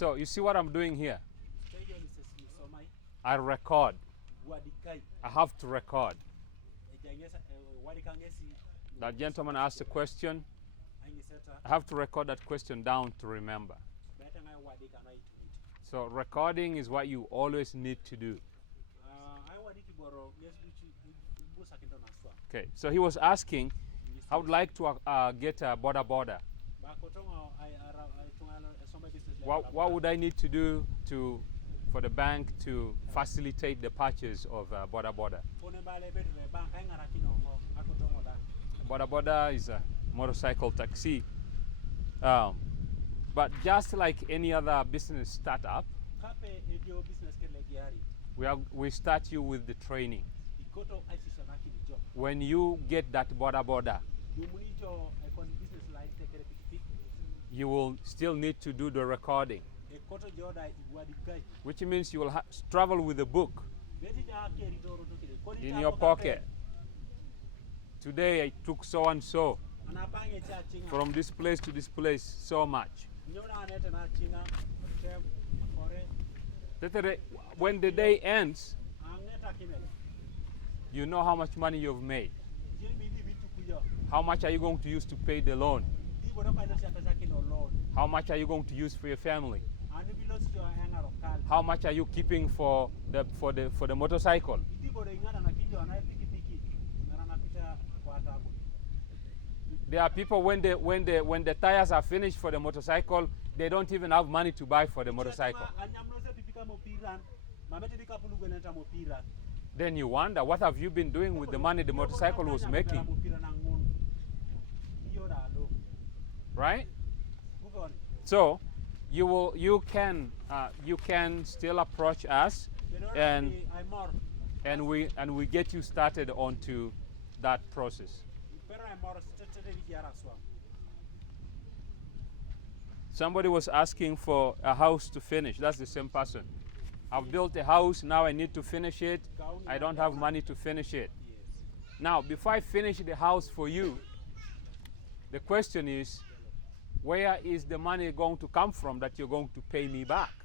So you see what I'm doing here? I record. I have to record. That gentleman asked a question. I have to record that question down to remember. So recording is what you always need to do. Okay, so he was asking, I would like to get a border. What would I need to do for the bank to facilitate the purchase of border? Border is a motorcycle taxi. But just like any other business startup, we start you with the training. When you get that border, you will still need to do the recording, which means you will travel with a book in your pocket. Today I took so and so from this place to this place, so much. When the day ends, you know how much money you've made. How much are you going to use to pay the loan? How much are you going to use for your family? How much are you keeping for the motorcycle? There are people when the tires are finished for the motorcycle, they don't even have money to buy for the motorcycle. Then you wonder, what have you been doing with the money the motorcycle was making? Right? So you can still approach us, and we get you started onto that process. Somebody was asking for a house to finish. That's the same person. I've built a house, now I need to finish it. I don't have money to finish it. Now, before I finish the house for you, the question is, where is the money going to come from that you're going to pay me back?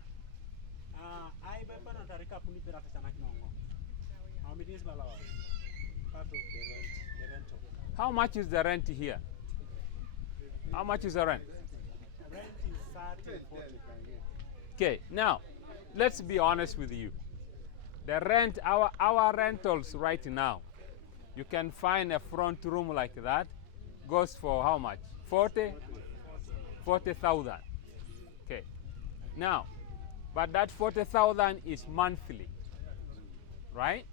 How much is the rent here? How much is the rent? Rent is 30, 40. Okay, now, let's be honest with you. The rent, our rentals right now, you can find a front room like that, goes for how much? 40,000. Okay. Now, but that 40,000 is monthly, right?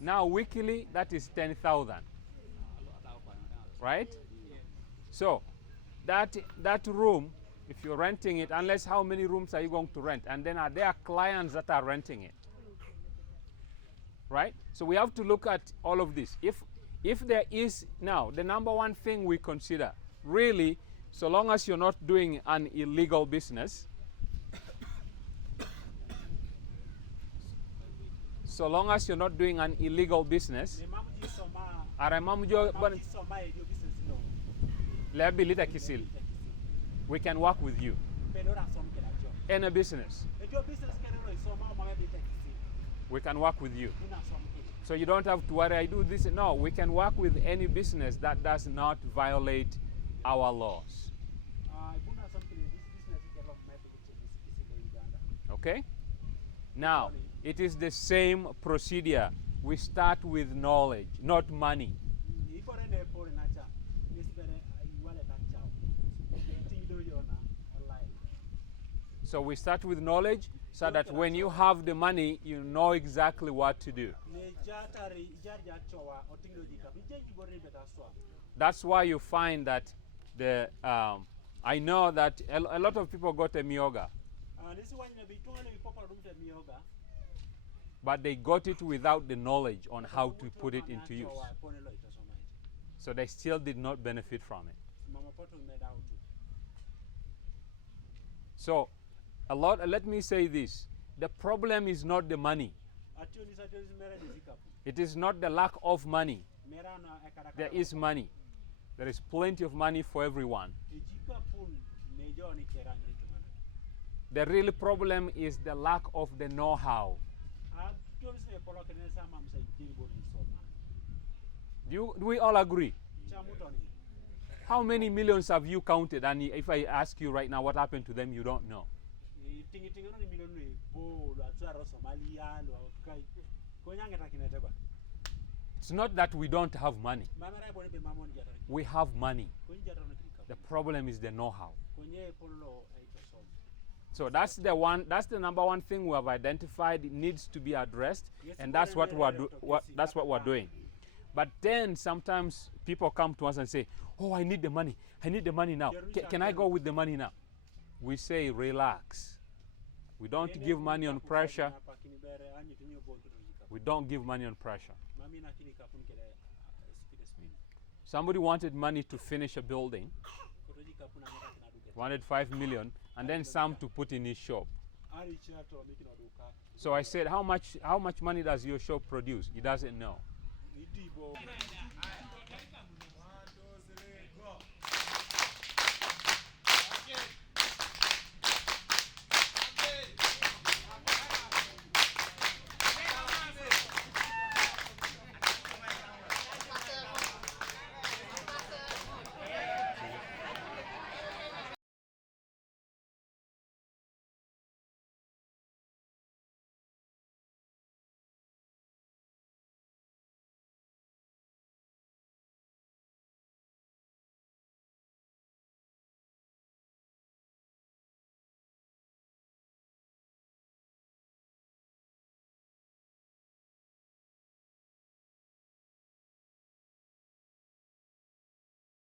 Now, weekly, that is 10,000, right? So, that room, if you're renting it, unless how many rooms are you going to rent? And then there are clients that are renting it, right? So we have to look at all of this. If there is, now, the number one thing we consider, really, so long as you're not doing an illegal business, so long as you're not doing an illegal business, we can work with you. Any business, we can work with you. So you don't have to worry, I do this. No, we can work with any business that does not violate our laws. Okay? Now, it is the same procedure. We start with knowledge, not money. So we start with knowledge so that when you have the money, you know exactly what to do. That's why you find that I know that a lot of people got a mioga, but they got it without the knowledge on how to put it into use. So they still did not benefit from it. So, let me say this. The problem is not the money. It is not the lack of money. There is money. There is plenty of money for everyone. The real problem is the lack of the know-how. Do we all agree? How many millions have you counted? And if I ask you right now what happened to them, you don't know. It's not that we don't have money. We have money. The problem is the know-how. So that's the number one thing we have identified. It needs to be addressed, and that's what we're doing. But then sometimes people come to us and say, "Oh, I need the money. I need the money now. Can I go with the money now?" We say, "Relax." We don't give money on pressure. We don't give money on pressure. Somebody wanted money to finish a building, wanted 5 million, and then some to put in his shop. So I said, how much money does your shop produce? He doesn't know.